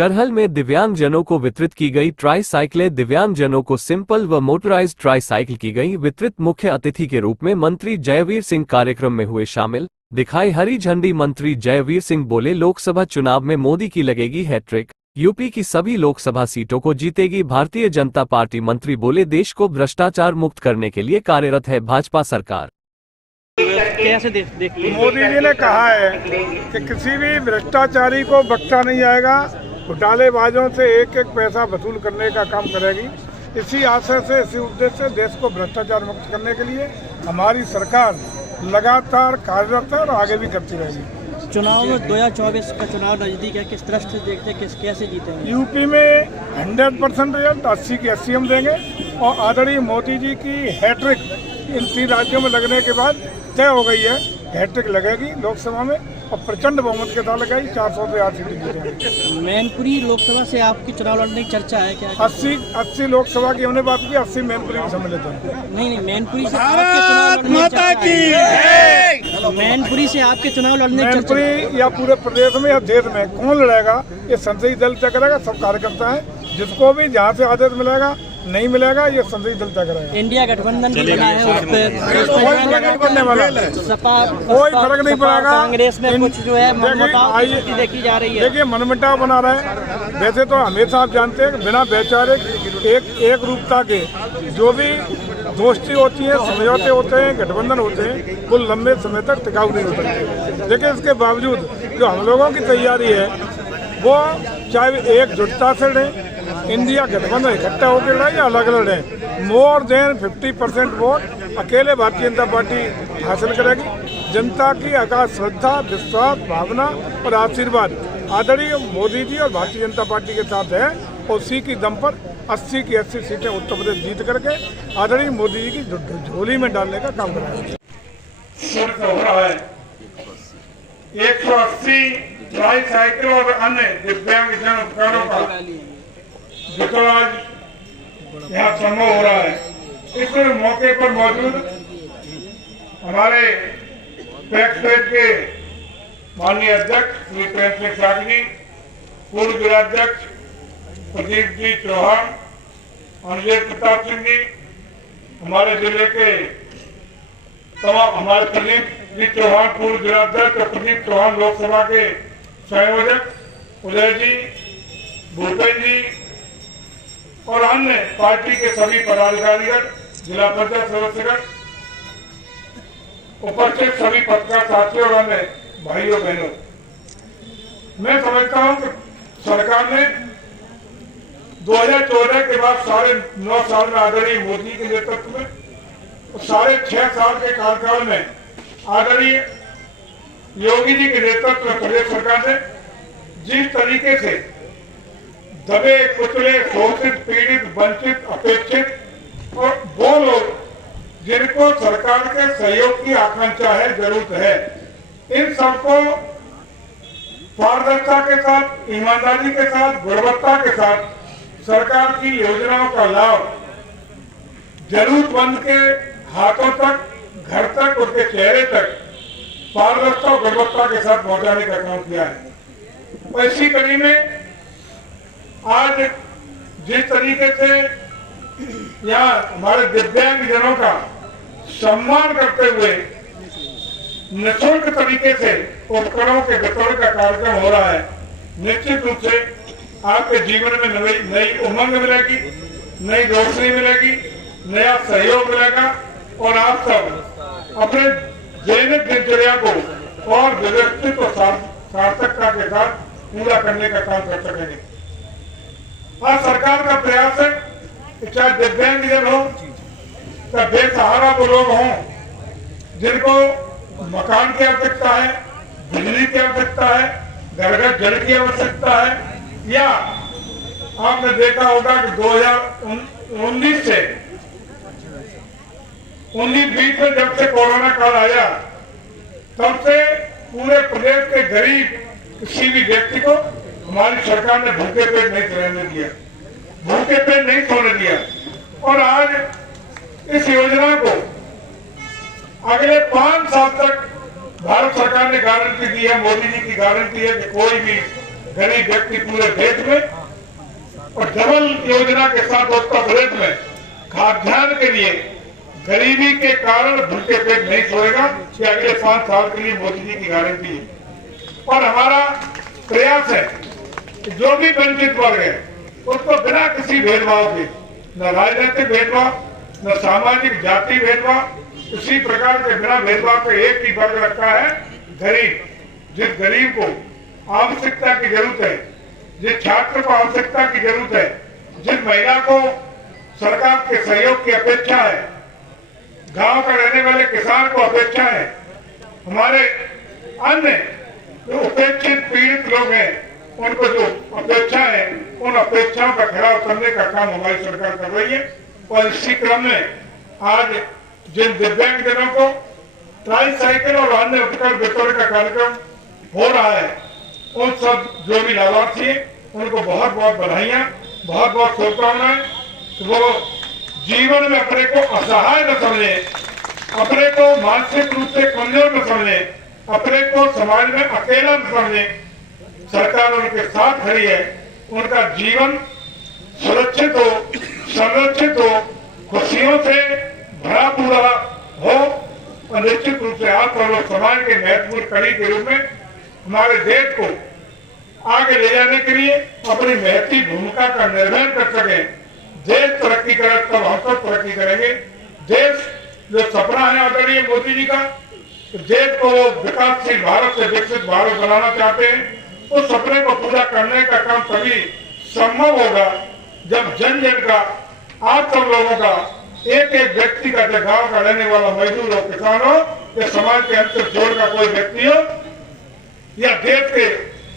करहल में दिव्यांगजनों को वितरित की गई ट्राईसाइकिलें। दिव्यांगजनों को सिंपल व मोटराइज्ड ट्राईसाइकिल की गई वितरित। मुख्य अतिथि के रूप में मंत्री जयवीर सिंह कार्यक्रम में हुए शामिल। दिखाई हरी झंडी। मंत्री जयवीर सिंह बोले, लोकसभा चुनाव में मोदी की लगेगी हैट्रिक, यूपी की सभी लोकसभा सीटों को जीतेगी भारतीय जनता पार्टी। मंत्री बोले, देश को भ्रष्टाचार मुक्त करने के लिए कार्यरत है भाजपा सरकार। कैसे देखते मोदी जी ने कहा है कि किसी भी भ्रष्टाचारी को बख्शा नहीं जाएगा, घोटालेबाजों से एक एक पैसा वसूल करने का काम करेगी। इसी आशय से, इसी उद्देश्य से देश को भ्रष्टाचार मुक्त करने के लिए हमारी सरकार लगातार कार्यरत है और आगे भी करती रहेगी। चुनाव में 2024 का चुनाव नजदीक है, किस तरह से देखते हैं, कैसे जीतेंगे? यूपी में 100% रिजल्ट 80 की 80 हम देंगे और आदरणीय मोदी जी की हैट्रिक इन 3 राज्यों में लगने के बाद तय हो गई है। हैट्रिक लगेगी लोकसभा में और प्रचंड बहुमत के साथ लगाई, 400 से 8 सीटें जीतेंगे। मैनपुरी लोकसभा से आपकी चुनाव लड़ने की चर्चा है क्या? 80 लोकसभा की हमने बात की, 80 मैनपुरी में सम्मिलित है। नहीं, मैनपुरी से आपके चुनाव लड़ने की चर्चा है। मैनपुरी से आपके चुनाव लड़ने की चर्चा है। मैनपुरी या पूरे प्रदेश में या देश में कौन लड़ेगा, ये संसदीय दल तय करेगा। सब कार्यकर्ता है, जिसको भी जहाँ से आदेश मिलेगा नहीं मिलेगा, ये संसदीय दल तय करेगा। इंडिया गठबंधन भी बना है, उस पर कोई फर्क नहीं पड़ने वाला, कोई फर्क नहीं पड़ेगा। कांग्रेस में कुछ जो है मनमुटाव देखी जा रही है। देखिए, मनमुटाव बना रहे हैं। वैसे तो हमेशा आप जानते हैं बिना वैचारिक एक रूपता के जो भी दोस्ती होती है, समझौते होते हैं, गठबंधन होते हैं, वो लंबे समय तक टिकाऊ नहीं होते। लेकिन इसके बावजूद जो हम लोगों की तैयारी है, वो चाहे एकजुटता से लड़ें, इंडिया गठबंधन इकट्ठा होकर लड़े या अलग लड़े, मोर देन 50% वोट अकेले भारतीय जनता पार्टी हासिल करेगी। जनता की अगाध श्रद्धा, विश्वास, भावना और आशीर्वाद आदरणीय मोदी जी और भारतीय जनता पार्टी के साथ है और उसी की दम पर 80 की 80 सीटें उत्तर प्रदेश जीत करके आदरणीय मोदी जी की झोली में डालने का काम करेंगे। 180 ट्राईसाइकिल और अन्य दिव्यांगजन उपकरणों का जो आज यहाँ संभव हो रहा है। इस मौके पर मौजूद हमारे पैक्सपेट के माननीय अध्यक्ष श्री प्रेम सिंह साग जी, पूर्व जिलाध्यक्ष प्रदीप जी चौहान, अनुजय प्रताप सिंह जी, हमारे जिले के तमाम, हमारे प्रदीप जी चौहान पूर्व जिलाध्यक्ष और प्रदीप चौहान लोकसभा के संयोजक, उदय जी, भूपेन जी और अन्य पार्टी के सभी पदाधिकारीगण, जिला पंचायत सदस्यगण, उपस्थित सभी पत्रकार साथियों और अन्य भाइयों बहनों, मैं समझता हूं कि सरकार ने 2014 के बाद 9.5 साल में आदरणीय मोदी के नेतृत्व में और 6.5 साल के कार्यकाल में आदरणीय योगी जी के नेतृत्व में प्रदेश सरकार ने जिस तरीके से दबे, कुचले, शोषित, पीड़ित, वंचित, अपेक्षित और वो लोग जिनको सरकार के सहयोग की आकांक्षा है, जरूरत है, इन सबको पारदर्शिता के साथ, ईमानदारी के साथ, गुणवत्ता के साथ सरकार की योजनाओं का लाभ जरूरतमंद के हाथों तक, घर तक, उनके चेहरे तक पारदर्शिता और गुणवत्ता के साथ पहुंचाने का काम किया है। और इसी कड़ी में आज जिस तरीके से यहाँ हमारे दिव्यांगजनों का सम्मान करते हुए निःशुल्क तरीके से उपकरणों के वितरण का कार्यक्रम हो रहा है, निश्चित रूप से आपके जीवन में नई उमंग मिलेगी, नई रोशनी मिलेगी, नया सहयोग मिलेगा और आप सब अपने दैनिक दिनचर्या को और व्यवस्थित और सार्थकता के साथ पूरा करने का काम कर सकेंगे। आज सरकार का प्रयास है कि चाहे दिव्यांगजन हो, चाहे बेसहारा वो लोग हों, जिनको मकान की आवश्यकता है, बिजली की आवश्यकता है, घर घर जल की आवश्यकता है, या आपने देखा होगा कि 2019 से 19-20 में जब से कोरोना काल आया, तब से पूरे प्रदेश के गरीब किसी भी व्यक्ति को हमारी सरकार ने भूखे पेट नहीं रहने दिया, भूखे पेट नहीं सोने दिया। और आज इस योजना को अगले 5 साल तक भारत सरकार ने गारंटी दी है, मोदी जी की गारंटी है कि कोई भी गरीब व्यक्ति पूरे देश में, और डबल योजना के साथ उत्तर प्रदेश में खाद्यान्न के लिए गरीबी के कारण भूखे पेट नहीं सोएगा, कि अगले 5 साल के लिए मोदी जी की गारंटी है। और हमारा प्रयास है कि जो भी वंचित वर्ग है उसको बिना किसी भेदभाव के, न राजनीतिक भेदभाव, न सामाजिक जाति भेदभाव, इसी प्रकार के बिना भेदभाव के एक ही वर्ग रखा है, गरीब। जिस गरीब को आवश्यकता की जरूरत है, जिस छात्र को आवश्यकता की जरूरत है, जिस महिला को सरकार के सहयोग की अपेक्षा है, गांव का रहने वाले किसान को अपेक्षा है, हमारे अन्य जो उपेक्षित पीड़ित लोग हैं उनको जो अपेक्षा है, उन अपेक्षाओं का खरा उतरने का काम हमारी सरकार कर रही है। और इसी क्रम में आज जिन दिव्यांगजनों को ट्राईसाइकिल और अन्य उपकरण वितरण का कार्यक्रम हो रहा है, उन सब जो भी लाभार्थी हैं उनको बहुत बहुत बधाइयां, बहुत बहुत शुभकामनाएं। वो जीवन में अपने को असहाय न समझे, अपने को मानसिक रूप से कमजोर न समझे, अपने को समाज में अकेला न समझे। सरकार उनके साथ खड़ी है, उनका जीवन सुरक्षित हो, संरक्षित हो, खुशियों से भरा पूरा हो, और निश्चित रूप से आप सब लोग समाज के महत्वपूर्ण कड़ी के रूप में हमारे देश को आगे ले जाने के लिए अपनी महती भूमिका का निर्वहन कर सके। देश तरक्की करे तब हम सब तरक्की करेंगे। देश जो सपना है आदरणीय मोदी जी का, देश को वो विकासशील भारत से विकसित भारत बनाना चाहते हैं, उस सपने को पूरा करने का काम तभी संभव होगा जब जन जन का, आप सब लोगों का, एक एक व्यक्ति का, जो गांव का रहने वाला मजदूर हो, किसान हो, या समाज के अंतर जोड़ का कोई व्यक्ति हो, या देश के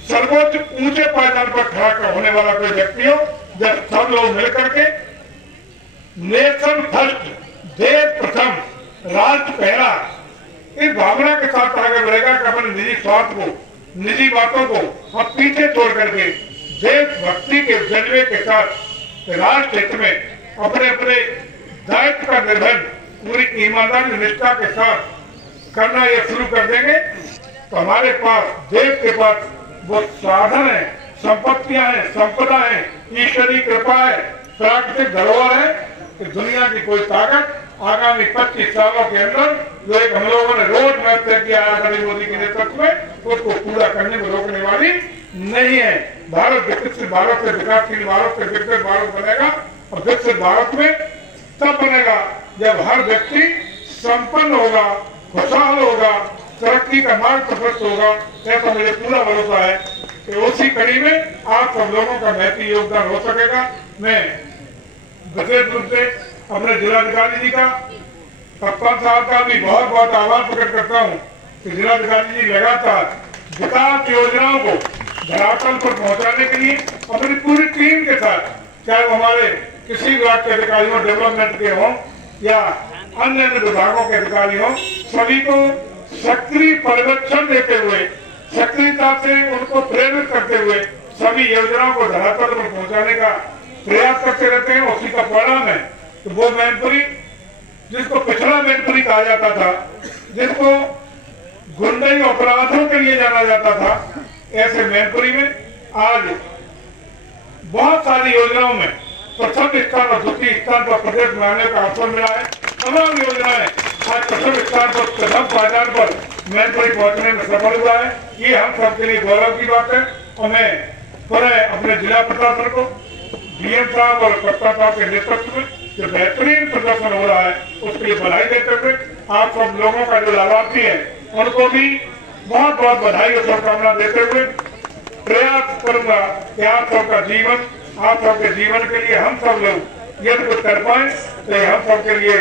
सर्वोच्च ऊंचे पायदान पर खड़ा होने वाला कोई व्यक्ति हो, जब सब लोग मिलकर के नेशन फर्स्ट, देश प्रथम, राष्ट्र पहला, इस भावना के साथ आगे बढ़ेगा कि अपने निजी स्वार्थ को, निजी बातों को हम पीछे छोड़ करके देशभक्ति के जज्बे के साथ राष्ट्र हित में अपने अपने दायित्व का निर्वहन पूरी ईमानदारी निष्ठा के साथ करना ये शुरू कर देंगे, तो हमारे पास, देश के पास वो साधन है, संपत्तियां हैं, संपदा है, ईश्वरीय कृपा है, प्राकृतिक धरोहर है, कि दुनिया की कोई ताकत आगामी 25 सालों के अंदर जो एक हम लोगों ने रोड मैप तय किया नरेंद्र मोदी के नेतृत्व में, उसको पूरा करने में रोकने वाली नहीं है। भारत विकसित भारत से विकासशील भारत से विकसित भारत बनेगा, और विकसित भारत में तब बनेगा जब हर व्यक्ति संपन्न होगा, खुशहाल होगा, तरक्की का मार्ग प्रशस्त होगा। ऐसा मुझे पूरा भरोसा है कि उसी कड़ी में आप सब लोगों का महती योगदान हो सकेगा। मैं विशेष रूप से अपने जिलाधिकारी जी का, कप्तान साहब का भी बहुत बहुत आभार प्रकट करता हूँ कि जिलाधिकारी जी लगातार विकास योजनाओं को धरातल पर पहुंचाने के लिए अपनी पूरी टीम के साथ, चाहे वो हमारे किसी विभाग के अधिकारी हो, डेवलपमेंट के हों या अन्य विभागों के अधिकारी हों, सभी को सक्रिय पर्यवेक्षण देते हुए, सक्रियता से उनको प्रेरित करते हुए सभी योजनाओं को धरातल पर पहुंचाने का प्रयास करते रहते हैं। उसी का परिणाम है तो वो मैनपुरी, जिसको पिछड़ा मैनपुरी कहा जाता था, जिसको गुंडई अपराधों के लिए जाना जाता था, ऐसे मैनपुरी में आज बहुत सारी योजनाओं में प्रथम स्थान और द्वितीय स्थान पर प्रदेश में आने का अवसर मिला है। तमाम योजनाएं आज प्रथम स्थान पर, प्रथम पायदान पर मैनपुरी पहुंचने में सफल हुआ है। ये हम सबके लिए गौरव की बात है, और मैं पूरे अपने जिला प्रशासन को, डीएम साहब और कप्तान साहब के नेतृत्व में जो बेहतरीन प्रदर्शन हो रहा है उसके लिए बधाई देते हुए, आप सब लोगों का जो लाभार्थी है उनको भी बहुत बहुत बधाई और शुभकामना देते हुए प्रयास करूंगा कि आप सबका जीवन, आप सबके जीवन के लिए हम सब लोग यदि कुछ कर पाए तो ये हम सबके लिए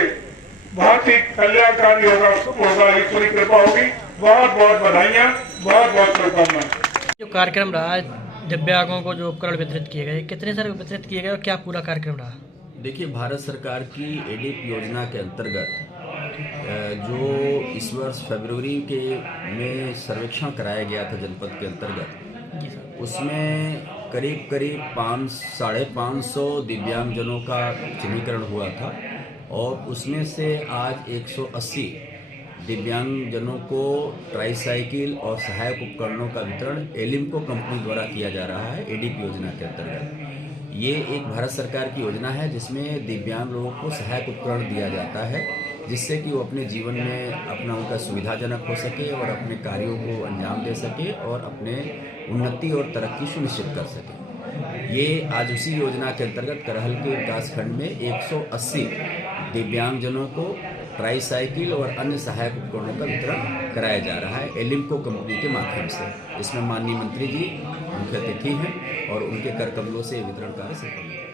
बहुत ही कल्याणकारी होगा, शुभ होगा, ईश्वरी कृपा होगी। बहुत बहुत बधाइयाँ, बहुत बहुत शुभकामनाएं। जो कार्यक्रम रहा, दिव्यांगों को जो उपकरण वितरित किए गए, कितने सारे वितरित किए गए और क्या पूरा कार्यक्रम रहा? देखिए, भारत सरकार की एडिप योजना के अंतर्गत जो इस वर्ष फरवरी के में सर्वेक्षण कराया गया था जनपद के अंतर्गत, उसमें करीब करीब 550 दिव्यांगजनों का चिन्हीकरण हुआ था, और उसमें से आज 180 दिव्यांगजनों को ट्राईसाइकिल और सहायक उपकरणों का वितरण एलिम्को कंपनी द्वारा किया जा रहा है एडीपी योजना के अंतर्गत। ये एक भारत सरकार की योजना है जिसमें दिव्यांग लोगों को सहायक उपकरण दिया जाता है, जिससे कि वो अपने जीवन में अपना उनका सुविधाजनक हो सके और अपने कार्यों को अंजाम दे सके और अपने उन्नति और तरक्की सुनिश्चित कर सके। ये आज उसी योजना के अंतर्गत करहल के विकासखंड में 180 दिव्यांगजनों को ट्राईसाइकिल और अन्य सहायक उपकरणों का वितरण कराया जा रहा है एलिम्को कंपनी के माध्यम से। इसमें माननीय मंत्री जी मुख्य अतिथि हैं और उनके कर कमलों से वितरण कार्य संपन्न